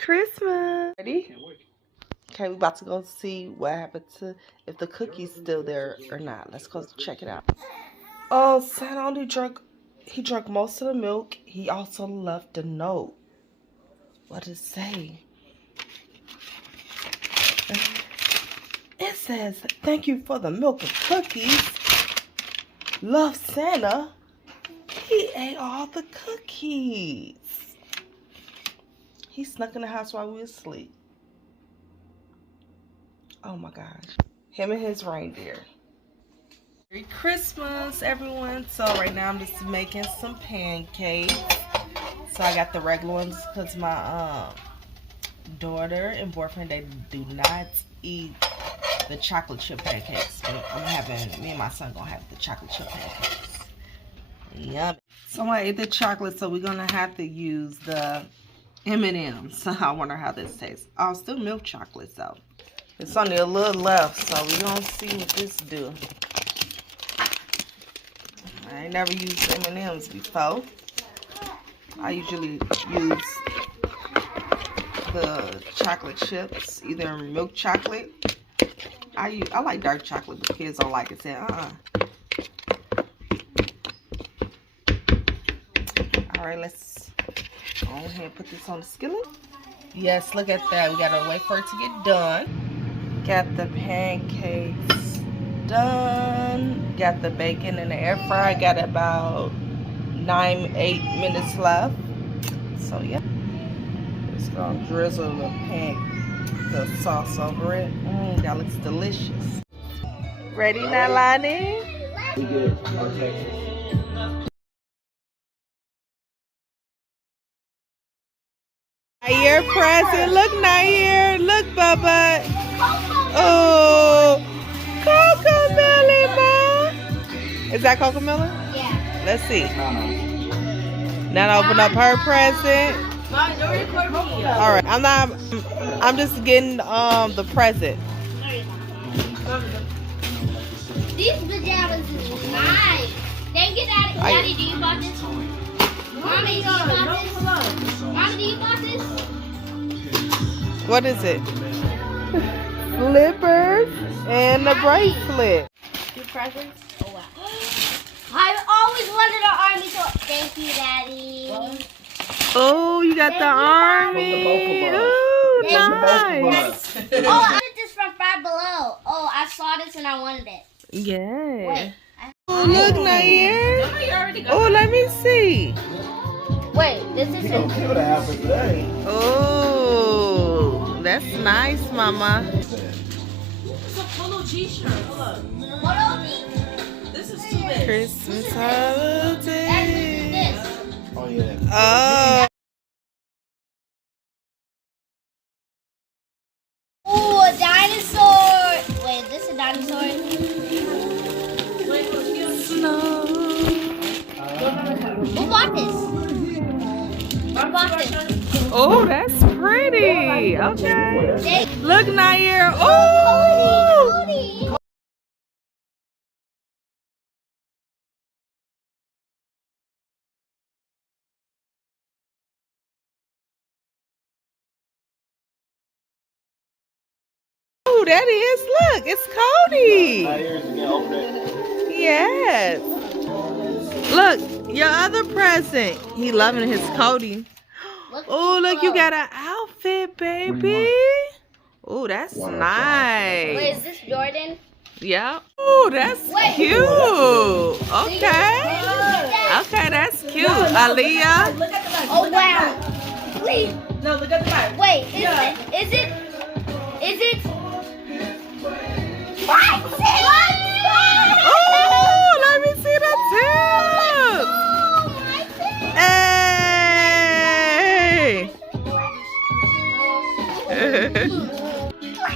Christmas. Ready? Okay, we about to go see what happened to, if the cookie's still there or not. Let's go check it out. Oh, Santa only drank, he drank most of the milk. He also left a note. What does it say? It says, thank you for the milk and cookies. Love, Santa. He ate all the cookies. He snuck in the house while we were asleep. Oh my gosh. Him and his reindeer. Merry Christmas, everyone. So right now I'm just making some pancakes. So I got the regular ones because my daughter and boyfriend, they do not eat the chocolate chip pancakes. But I'm having, me and my son gonna have the chocolate chip pancakes. Yum. So I ate the chocolate, so we're gonna have to use the M&M's. So I wonder how this tastes. Oh, still milk chocolate though. It's only a little left, so we're gonna see what this do. I ain't never used M&M's before. I usually use the chocolate chips, either milk chocolate. I like dark chocolate, but kids don't like it. Say, All right, let's go ahead and put this on the skillet. Yes, look at that. We gotta wait for it to get done. Got the pancakes done. Got the bacon in the air fryer. Got about 8 minutes left. So yeah, just gonna drizzle the sauce over it. That looks delicious. Ready, Nalani? We good. No Texas. Nair present. Look, Nair. Look, Bubba. Oh, Cocomelon, Ma. Is that Cocomelon? Yeah. Let's see. Now open up her present. All right, I'm just getting the present. These pajamas is nice. Thank you, Daddy. Daddy, do you bought this? Mommy, do you bought this? Mommy, do you bought this? What is it? Slippers and the bracelet. Two presents? Oh, wow. I've always wanted an army sword. Thank you, Daddy. Oh, you got the army. Ooh, nice. Oh, I got this from Five Below. Oh, I saw this and I wanted it. Yeah. Wait. Oh, look, Nair. Oh, let me see. Wait, this is it. Oh, that's nice, Mama. It's a polo G-shirt. Look. What are these? This is too big. Christmas holiday. This. Oh, yeah. Oh. Oh, a dinosaur. Wait, is this a dinosaur? Snow. Who bought this? Who bought this? Oh, that's pretty. Okay. They Look, Nair. Oh. Cody. Oh, that is. Look, it's Cody. Here's again. Open it. Yes. Look, your other present. He loving his Cody. Oh, look, you got an outfit, baby. Oh, that's Wait, nice. is this Jordan? Yep. Oh, that's cute. Okay. Okay, that's cute. Aaliyah. Look at the back. Oh, wow. Please. No, look at the back. Wait, is it? What? Oh, let me see the tip. Oh, my goodness. Hey.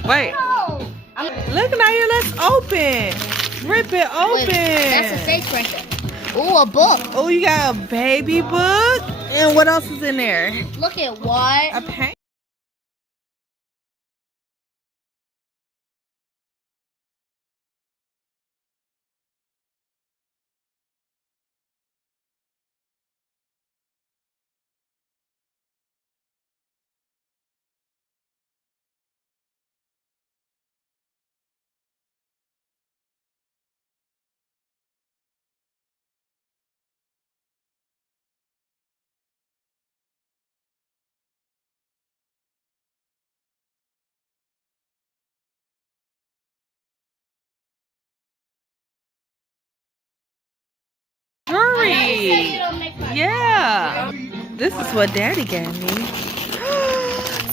Wait. Look, Nair, let's open. Rip it open. That's a face printer. Ooh, a book. Oh, you got a baby book? And what else is in there? Look at what? A paint. jewelry. Yeah. This is what Daddy gave me.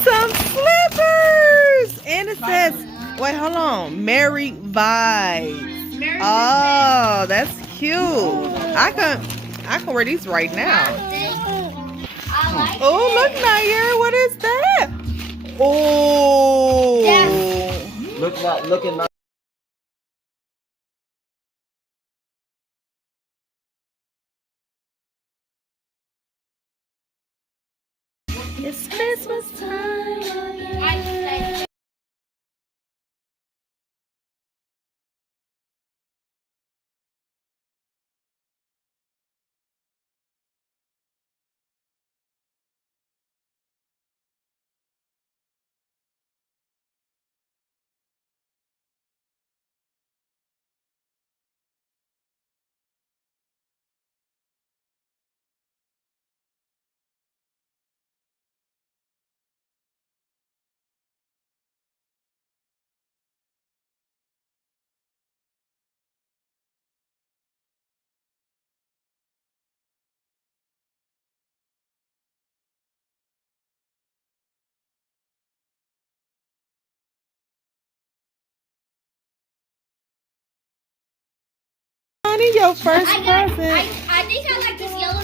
Some slippers. And it says, wait, hold on. Merry Vibes. Oh, that's cute. I can wear these right now. Oh, look, Nair. What is that? Oh. Looking like. It's Christmas time. Honey, your first present. I think I like this yellow.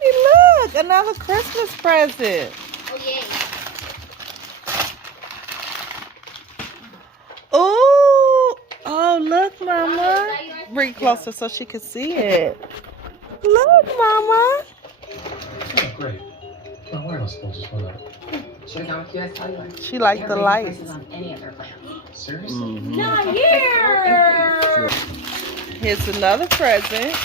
Hey, look, another Christmas present. Oh yeah. Oh, look, Mama. Bring it closer so she can see it. Look, Mama. Oh, great. No wireless pulses for that. Should I come with you? I tell you what. She liked the lights. On any other plan. Seriously? Not here. Here's another present.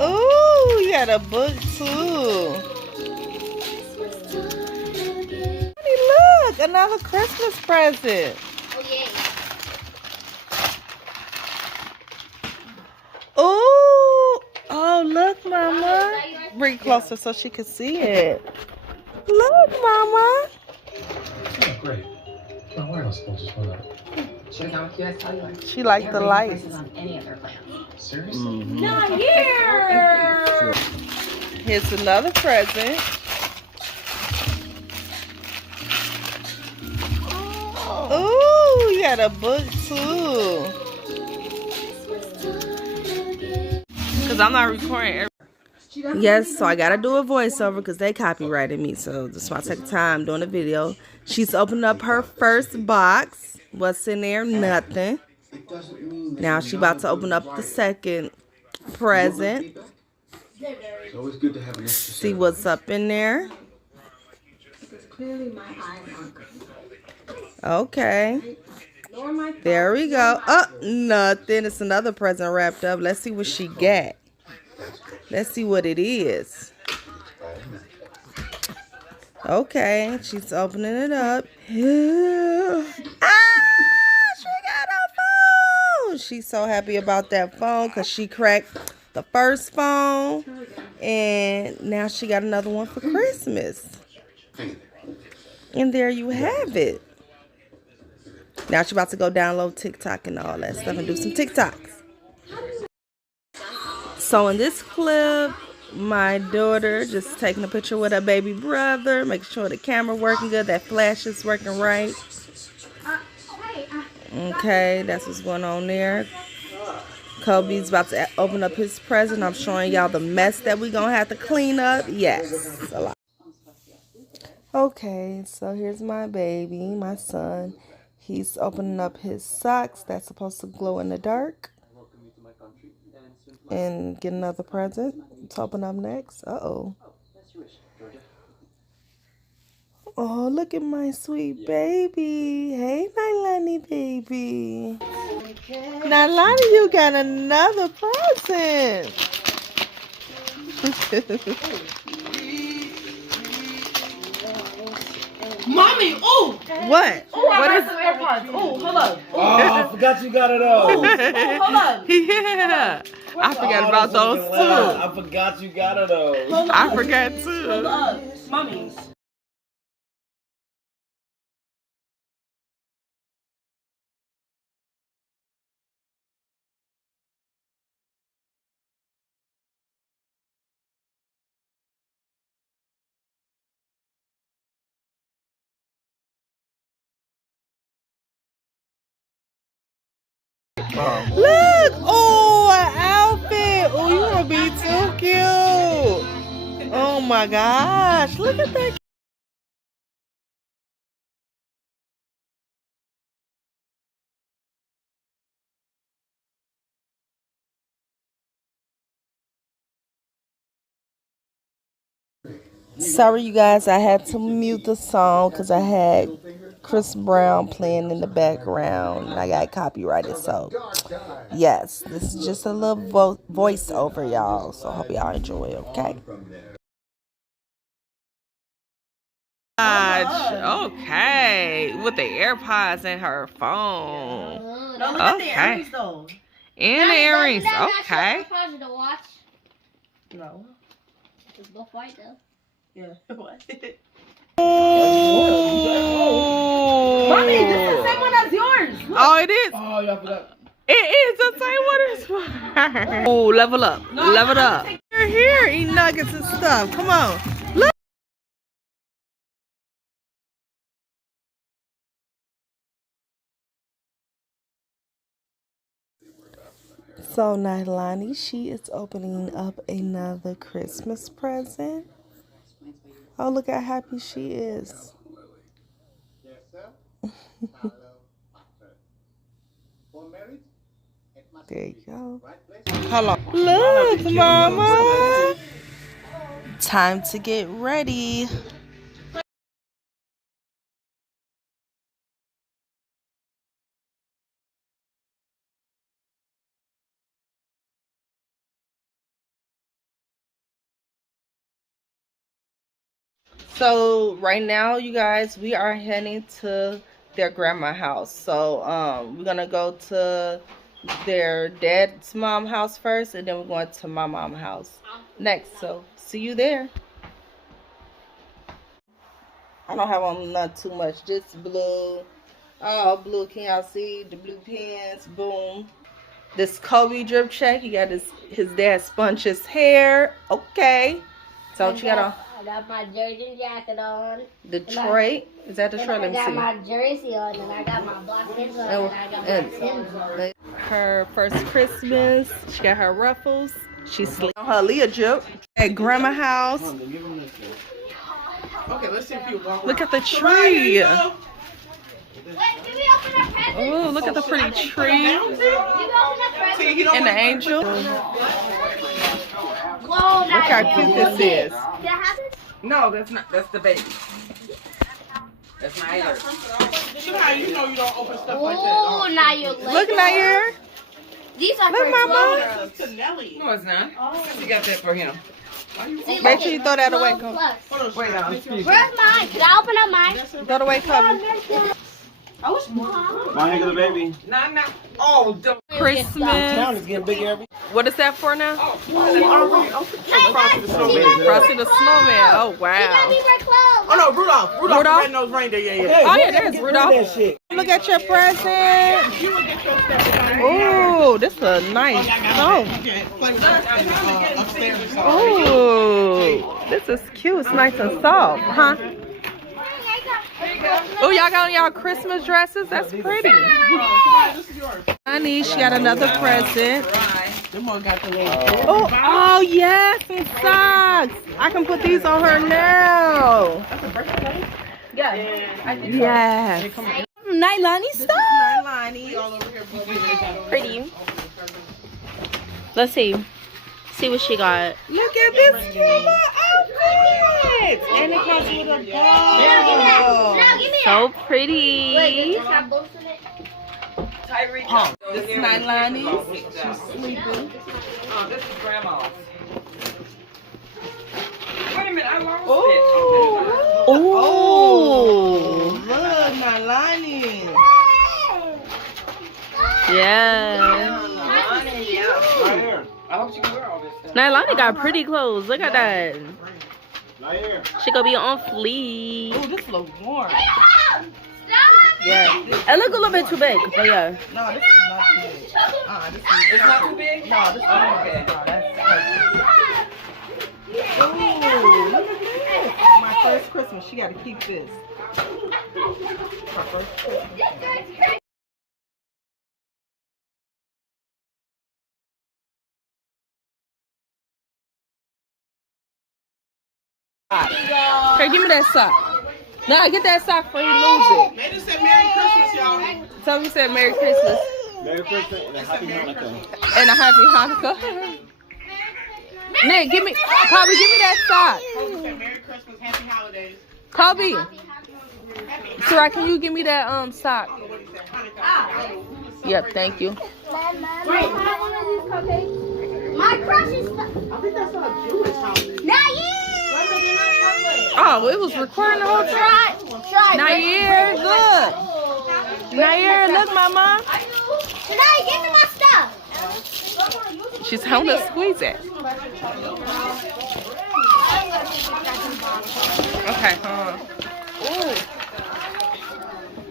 Ooh, you got a book too. Honey, look, another Christmas present. Oh yeah. Oh, look, Mama. Bring it closer so she can see it. Look, Mama. Oh, great. No wireless pulses for that. Should I come with you? I tell you what. She liked the lights. On any other plan. Seriously? Not here. Here's another present. Ooh, you got a book too. Because I'm not recording. Yes, so I gotta do a voiceover because they copyrighted me. So just want to take time doing a video. She's opened up her first box. What's in there? Nothing. Now she's about to open up the second present. It's always good to have an extra See what's up in there. Okay. There we go. Oh, nothing. It's another present wrapped up. Let's see what she got. Let's see what it is. Okay, she's opening it up. She got a phone. She's so happy about that phone because she cracked the first phone. And now she got another one for Christmas. And there you have it. Now she's about to go download TikTok and all that stuff and do some TikToks. So in this clip, my daughter just taking a picture with her baby brother, making sure the camera working good, that flash is working right. Okay, that's what's going on there. Kobe's about to open up his present. I'm showing y'all the mess that we're going to have to clean up. Yes, a lot. Okay, so here's my baby, my son. He's opening up his socks that's supposed to glow in the dark. and get another present to open up next. Uh-oh. Oh, look at my sweet baby. Hey, Nailani baby. Nailani, you got another present. Mommy, ooh! What? Ooh, I What got is some AirPods. Ooh, hold up. Oh, I forgot you got it all. Hold up. Yeah. I forgot about those too. I forgot you got it all. Hold up. I forgot Hold too. up. Mummies. Look! Oh, an outfit! Oh, you gonna be too cute! Oh my gosh! Look at that! Sorry, you guys. I had to mute the song because I had Chris Brown playing in the background. And I got copyrighted, so yes, this is just a little voiceover, y'all. So I hope y'all enjoy it. Okay. Okay, with the AirPods and her phone. No, look at the Okay. earrings though. And the earrings. Okay. To watch. No. Just go fight though. Yeah. What? Oh. Mommy, this is the same one as yours. Look. Oh, it is. Oh, y'all forgot. It is the same one as mine. Oh, level up. Level up. You're here eating nuggets and stuff. Come on. Look. So Nailani, she is opening up another Christmas present. Oh, look how happy she is. There you go. Hello. Look, Mama. Time to get ready. So right now, you guys, we are heading to their grandma's house. So we're gonna go to their dad's mom's house first, and then we're going to my mom's house next. So see you there. I don't have on not too much, just blue. Oh, blue, can y'all see the blue pants? Boom. This Kobe drip check. He got his dad sponge his hair. Okay. So what you got on? I got my jersey jacket on. Detroit. Is that Detroit? I Let me got see. my jersey on, and I got my black pants on, and I got my Timbs on. Her first Christmas. She got her ruffles. She's sleeping on her Leah drip at grandma's house. Okay, let's see if you walk. Look at the tree. Wait, can we open our presents? Oh, look at the pretty tree Can we open our presents? and the angel. Whoa, Look how cute this is. Did I have this? No, that's not. That's the baby. That's my other. How you know you don't open stuff like that? Oh, now you're Look, Nair. These are Look, for Mama. Plus. This is to Nelly. No, it's not. You got that for him. See, Make look sure you at throw that away. 12 plus. Wait, excuse me. Where's mine? Can I open up mine? Throw it away, Kobe. I wish mine. My hand of the baby. No. Oh, don't. Christmas. Town is getting bigger every. What is that for now? Hey, guys, Frosty the Snowman. Oh, wow. Oh no, Rudolph. Rudolph? The red-nosed reindeer. Yeah. Oh, yeah, there's Rudolph. Look at your present. You will get your stuff. Oh, this is a nice soap. Play with us upstairs or something. Oh, this is cute. It's nice and soft, huh? Oh, y'all got on y'all Christmas dresses? That's pretty. This is yours. Honey, she got another present. Them all got the little. Oh, yes, and socks. I can put these on her now. That's a birthday. Yes. Nailani stuff. We all over here. Pretty. Let's see. see what she got. Look at this cute outfit. And it comes with a ball. No, give me So that. pretty. Wait, does this have bolts in it? Tyreek. This is Nailani's. She's sleeping. Oh, this is grandma's. Wait a minute, I lost Oh, Oh. look, Nailani. Yeah. Right here. I hope you can wear all this stuff. Nailani got pretty clothes. Look at that. Right here. She gonna be on fleek. Oh, this looks warm. Stop Yeah. It look a little bit too big, but yeah. No, this is not too big. This is It's not too big? No, this is Oh, okay. no, that's perfect. Ooh, look at this. My first Christmas. She got to keep this. My first Christmas. Here, give me that sock. Nah, get that sock before he lose it. They just said Merry Christmas, y'all. Tell me, said Merry Christmas Merry Christmas and Happy Hanukkah. and a Happy Hanukkah. Nick, give me, Kobe, give me that sock. They said Merry Christmas, Happy Holidays. Kobe, Sarah, can you give me that sock? What he said, Hanukkah. Yep, thank you. Wait, can I have one of these cupcakes? My crush is I think that's not a Jewish holiday. Nair! Oh, it was recording the whole time. Try. Nair, look. Nair, look, mama. Nair, give me my stuff. She's helping us squeeze it. Okay,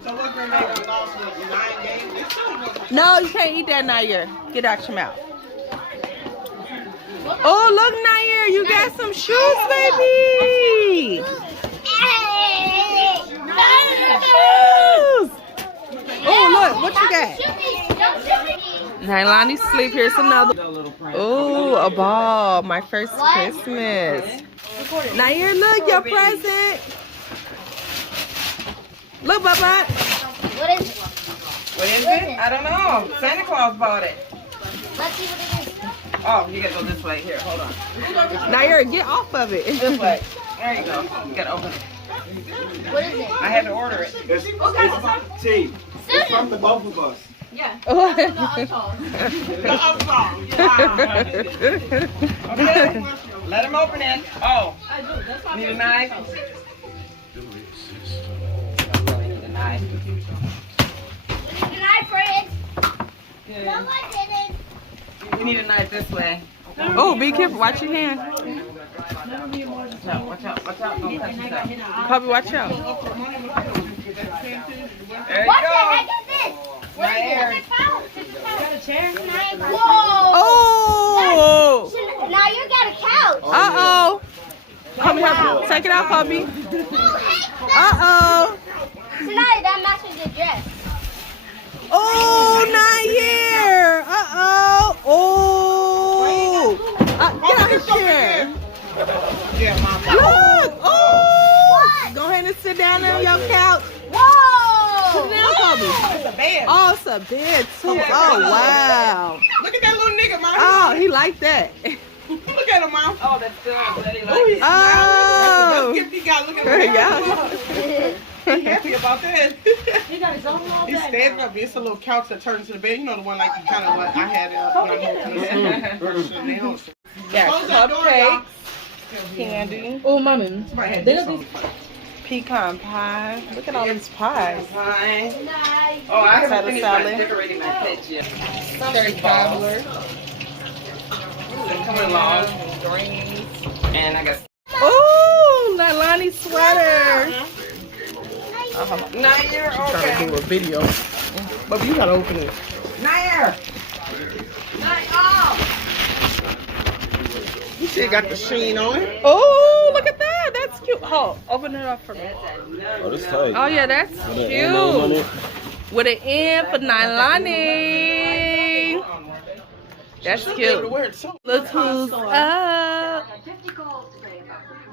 So what Grenada lost was 9 games? They still wasn't. No, you can't eat that, Nair. Get out your mouth. Oh, look, Nair, you got some shoes, baby. Shoes. Oh, look, what you got? Nailani sleep. Here's another. Oh, a ball. My first Christmas. Nair, look, your present. Look, Baba. What is it? What is it? I don't know. Santa Claus bought it. Let's see what it is. Oh, you gotta go this way. Here, hold on. Nair, get off of it. This way. There you go. You gotta open it. What is it? I had to order it. It's T. It's from the both of us. Okay. Let him open it. Oh. Need a knife? Need a knife. Good night, friends. Good. No, I didn't. You need a knife this way. Oh, be careful. Watch your hand. Watch out, watch out, watch out. Don't cut yourself. Kobe, watch out. There you What the go. heck is this? What is Nair. it? Got a chair? Whoa. Oh! Now you got a couch. Uh-oh. Kobe, help. Take it out, Kobe. Uh-oh. So now that matches the dress. Oh, Nair. Uh-oh. Oh. Get out of here. Yeah, Mom. Look. Oh. Go ahead and sit down on your couch. Whoa. Sit down, Kobe. It's a bed. Oh, it's a bed, too. Oh, wow. Look at that little nigga, Mom. Oh, he like that. Look at him, Mom. Oh, that's good. I'm glad he liked Oh, he's it. Oh. That's the gift he got. Look at him. Yeah. He's happy about that. He's standing up. It's a little couch that turns into the bed. You know the one like kind of like I had when I moved to the house. Got Close that door, y'all. cupcakes, candy, Oh, mommy. Somebody had this on. pecan pie. Look at all these pies. Fine. Nice. Oh, I haven't Potato finished salad. decorating my pitch yet. Cherry cobbler. They're coming along. And I got Oh, Nailani sweater. Nair. Trying to do a video. But you gotta open it. Nair. You still got the sheen on it. Oh, look at that. That's cute. Oh, open it up for me. Oh, this tight. Oh, yeah, that's cute. With an N for Nailani. That's Should be able to cute. wear it so. Look who's up.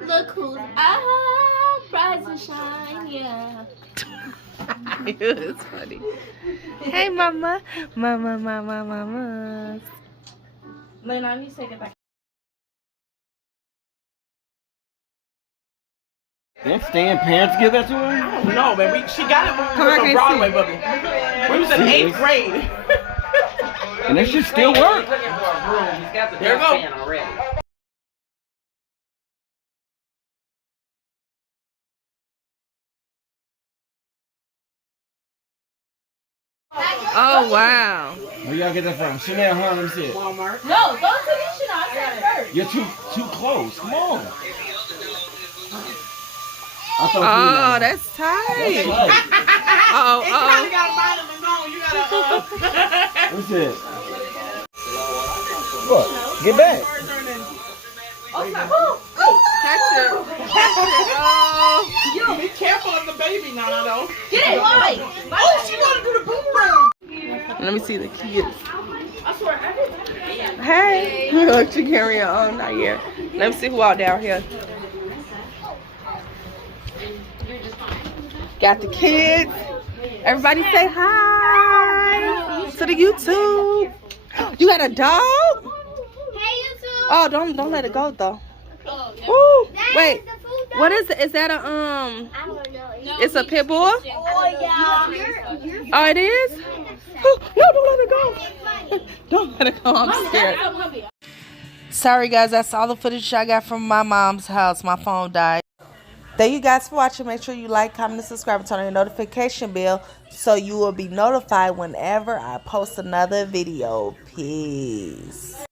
Look who's up, rise and shine, yeah. It's funny. Hey, mama. Mama. Lena, I need to take it back. Didn't Stan parents give that to her? No, man. She got it when we Come was on, on Broadway, but we was in 8th grade. And that shit still work. There you go. Oh wow. Where y'all get that from? Chanel, huh? Let me see it. Walmart. No, go to this shit. I said first. You're too close. Come on. I thought Oh, that's tight. you were. Oh, You oh. gotta find them and go. You gotta. What's it? What? Get back. Catch it. Oh. You be careful of the baby now, though. Get it, wait. Oh, she wanna do the boomerang. Let me see the kids. Hey. Look, you carry your own not here. Let me see who out down here. Got the kids. Everybody say hi to the YouTube. You got a dog? Hey, you two. Oh, don't let it go though. Oh, Woo. That Wait. is the food dog? What is it? Is that a I don't know. It's a pit bull? Oh, yeah. Oh, it is? Oh, no, don't let it go. Don't let it go. I'm scared. Sorry guys, that's all the footage I got from my mom's house. My phone died. Thank you guys for watching. Make sure you like, comment, and subscribe, and turn on your notification bell so you will be notified whenever I post another video. Peace.